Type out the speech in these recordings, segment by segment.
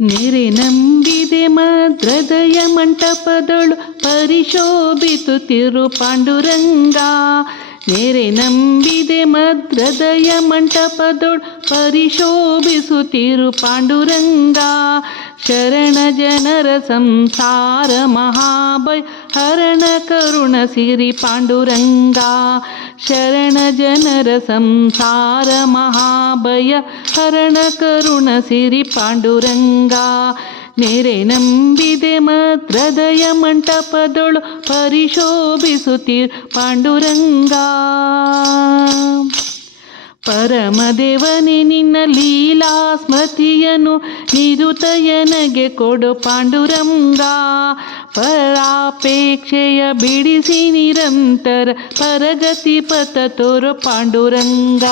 ನೆರೆ ನಂಬಿದೆ ಮದ್ರದಯ ಮಂಟಪದೊಳು ಪರಿಶೋಭಿಸುತ್ತಿರು ಪಾಂಡುರಂಗ. ನೆರೆ ನಂಬಿದೆ ಮದ್ರದಯ ಮಂಟಪದೊಳು ಪರಿಶೋಭಿಸುತ್ತಿರು ಪಾಂಡುರಂಗ. ಶರಣ ಜನರ ಸಂಸಾರ ಮಹಾಭಯ ಹರಣ ಕರುಣ ಸಿರಿ ಪಾಂಡುರಂಗ. ಶರಣ ಜನರ ಸಂಸಾರ ಮಹಾಭಯ ಹರಣ ಕರುಣ ಸಿರಿ ಪಾಂಡುರಂಗ. ನೆರೆ ನಂಬಿದೆ ಮದ್ರದಯ ಮಂಟಪದೊಳು ಪರಿಶೋಭಿಸುತ್ತಿರು ಪಾಂಡುರಂಗ. ಪರಮದೇವನೇ ನಿನ್ನ ಲೀಲಾ ಸ್ಮೃತಿಯನ್ನು ನಿರುತಯನಗೆ ಕೊಡು ಪಾಂಡುರಂಗ. ಪರಾಪೇಕ್ಷೆಯ ಬಿಡಿಸಿ ನಿರಂತರ ಪರಗತಿ ಪಥ ತೋರು ಪಾಂಡುರಂಗ.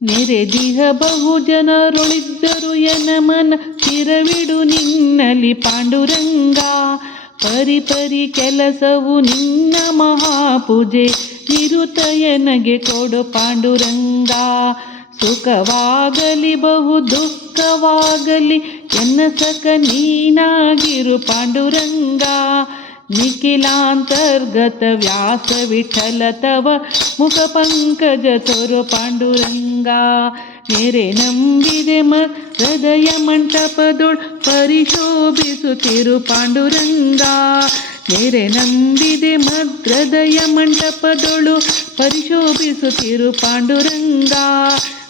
ನೆರೆದಿಹ ಬಹು ಜನರೊಳಿದ್ದರು ಎನ ಮನ ಚಿರವಿಡು ನಿನ್ನಲಿ ಪಾಂಡುರಂಗ. ಪರಿಪರಿ ಕೆಲಸವು ನಿನ್ನ ಮಹಾಪೂಜೆ ನಿರುತಯನಗೆ ಕೊಡು ಪಾಂಡುರಂಗ. ಸುಖವಾಗಲಿ ಬಹು ದುಃಖವಾಗಲಿ ಎನ್ನ ಸಖ ನೀನಾಗಿರು ಪಾಂಡುರಂಗ. ನಿಖಿಲಾಂತರ್ಗತ ವ್ಯಾಸ ವಿಠಲ ತವ ಮುಖ ಪಂಕಜ ತೋರು ಪಾಂಡುರಂಗ. ನೆರೆ ನಂಬಿದೆ ಹೃದಯ ಮಂಟಪದೊಳು ಪರಿಶೋಭಿಸುತ್ತಿರು ಪಾಂಡುರಂಗ. ನೆರೆ ನಂಬಿದೆ ಹೃದಯ ಮಂಟಪದೊಳು ಪರಿಶೋಭಿಸುತ್ತಿರು ಪಾಂಡುರಂಗ.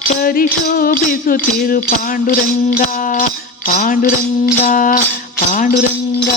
ಪರಿಶೋಭಿಸುತ್ತಿರು ಪಾಂಡುರಂಗ. ಪಾಂಡುರಂಗ ಪಾಂಡುರಂಗ.